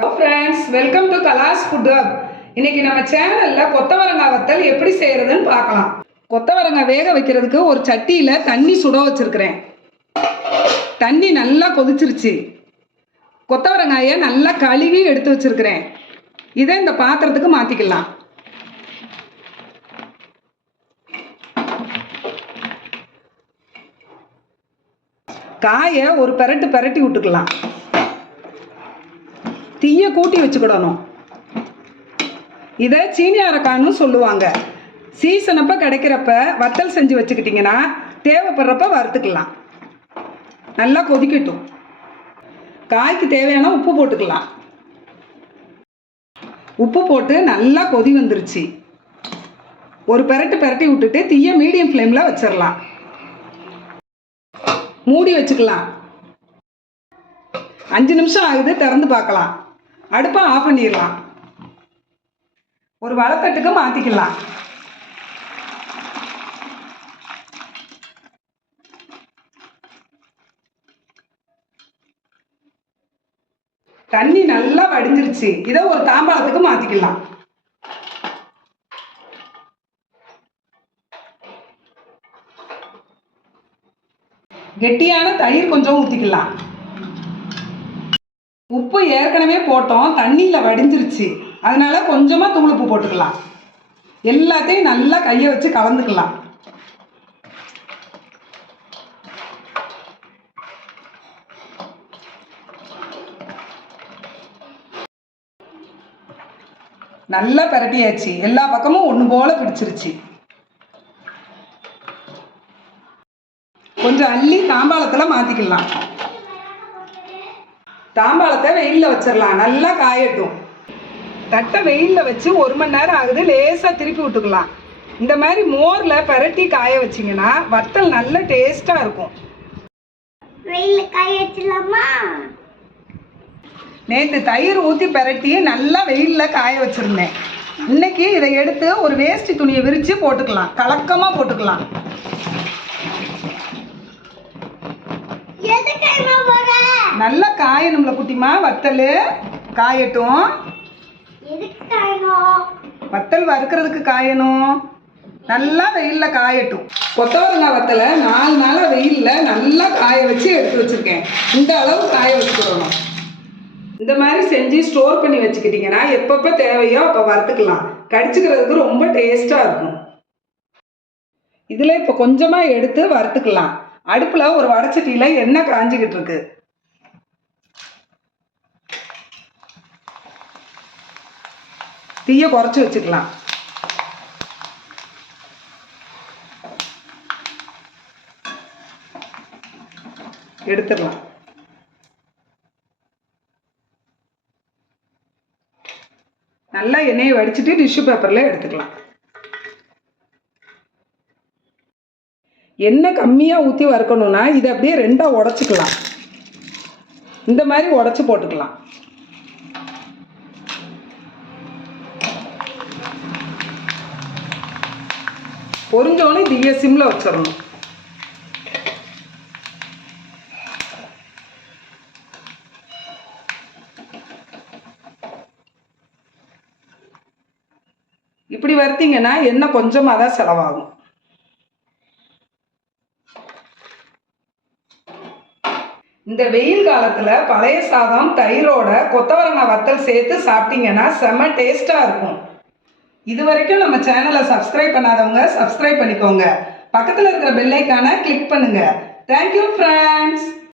Hello friends welcome to Kalas food hub இன்னைக்கு நம்ம சேனலில் கொத்தவரங்காய் வத்தல் எப்படி செய்கிறதுன்னு பார்க்கலாம். கொத்தவரங்காய் வேக வைக்கிறதுக்கு ஒரு சட்டியில் தண்ணி சுட வச்சுருக்கிறேன். தண்ணி நல்லா கொதிச்சிருச்சு. கொத்தவரங்காயை நல்லா கழுவி எடுத்து வச்சுருக்கிறேன். இதை இந்த பாத்திரத்துக்கு மாற்றிக்கலாம் காயை ஒரு பெரட்டு பெரட்டி விட்டுக்கலாம். தீயை கூட்டி வச்சுக்கிடணும். இதை சீனி அரக்கான்னு சொல்லுவாங்க. சீசன் அப்போ கிடைக்கிறப்ப வத்தல் செஞ்சு வச்சுக்கிட்டிங்கன்னா தேவைப்படுறப்ப வறுத்துக்கலாம். நல்லா கொதிக்கட்டும். காய்க்கு தேவையான உப்பு போட்டுக்கலாம். உப்பு போட்டு நல்லா கொதி வந்துருச்சு. ஒரு பெரட்டு பெரட்டி விட்டுட்டு தீயை மீடியம் ஃப்ளேமில் வச்சிடலாம் மூடி வச்சுக்கலாம். அஞ்சு நிமிஷம் ஆகுது திறந்து பார்க்கலாம். அடுப்பை ஆஃப் பண்ணிடலாம். ஒரு வளத்தட்டுக்கு மாற்றிக்கலாம் தண்ணி நல்லா வடிஞ்சிருச்சு. இதை ஒரு தாம்பாளத்துக்கு மாற்றிக்கலாம் கெட்டியான தயிர் கொஞ்சம் ஊற்றிக்கலாம் உப்பு ஏற்கனவே போட்டோம் தண்ணியில் வடிஞ்சிருச்சு. அதனால கொஞ்சமாக தூள் உப்பு போட்டுக்கலாம். எல்லாத்தையும் நல்லா கையை வச்சு கலந்துக்கலாம். நல்லா பிரட்டியாச்சு. எல்லா பக்கமும் ஒன்று போல பிடிச்சிருச்சு. கொஞ்சம் அள்ளி தாம்பாளத்தில் மாற்றிக்கலாம் தாம்பாளத்தை வெயிலில் வச்சிடலாம் நல்லா காயட்டும். தட்டை வெயிலில் வச்சு ஒரு மணி நேரம் ஆகுது லேசாக திருப்பி விட்டுக்கலாம். இந்த மாதிரி மோரில் பரட்டி காய வச்சிங்கன்னா வத்தல் நல்ல டேஸ்ட்டாக இருக்கும். வெயில காய வச்சிடலாமா நேற்று தயிர் ஊற்றி பரட்டி நல்லா வெயிலில் காய வச்சுருந்தேன். இன்னைக்கு இதை எடுத்து ஒரு வேஷ்டி துணியை விரித்து போட்டுக்கலாம். கலக்கமாக போட்டுக்கலாம். நல்லா காயணும்ல குட்டிமா வத்தல் காயட்டும். வத்தல் வறுக்கிறதுக்கு காயணும். நல்லா வெயிலில் காயட்டும். கொத்தவரங்காய் வத்தலை நாலு நாளாக வெயிலில் நல்லா காய வச்சு எடுத்து வச்சுருக்கேன். இந்த அளவு காய வச்சுக்கிடணும் இந்த மாதிரி செஞ்சு ஸ்டோர் பண்ணி வச்சுக்கிட்டிங்கன்னா எப்பப்போ தேவையோ அப்போ வறுத்துக்கலாம். கடிச்சுக்கிறதுக்கு ரொம்ப டேஸ்ட்டாக இருக்கும். இதில் இப்போ கொஞ்சமாக எடுத்து வறுத்துக்கலாம். அடுப்பில் ஒரு வடச்சட்டியில் எண்ணெய் காஞ்சிக்கிட்டு இருக்கு. தீயை குறைச்சி வச்சுக்கலாம் எடுத்துடலாம் நல்லா எண்ணெயை வடிச்சிட்டு டிஷ்யூ பேப்பரில் எடுத்துக்கலாம் எண்ணெய் கம்மியாக ஊற்றி வறுக்கணும்னா இதை அப்படியே ரெண்டாக உடச்சிக்கலாம் இந்த மாதிரி உடச்சி போட்டுக்கலாம் பொறிஞ்சோடனே தீய சிம்மில் வச்சிடணும். இப்படி வருத்தீங்கன்னா எண்ணெய் கொஞ்சமாக தான் செலவாகும். இந்த வெயில் காலத்தில் பழைய சாதம் தயிரோட கொத்தவரங்காய் வத்தல் சேர்த்து சாப்பிட்டீங்கன்னா செம டேஸ்ட்டாக இருக்கும். இது வரைக்கும் நம்ம சேனலை சப்ஸ்கிரைப் பண்ணாதவங்க சப்ஸ்கிரைப் பண்ணிக்கோங்க. பக்கத்தில் இருக்கிற பெல்லைக்கான கிளிக் பண்ணுங்க. Thank you friends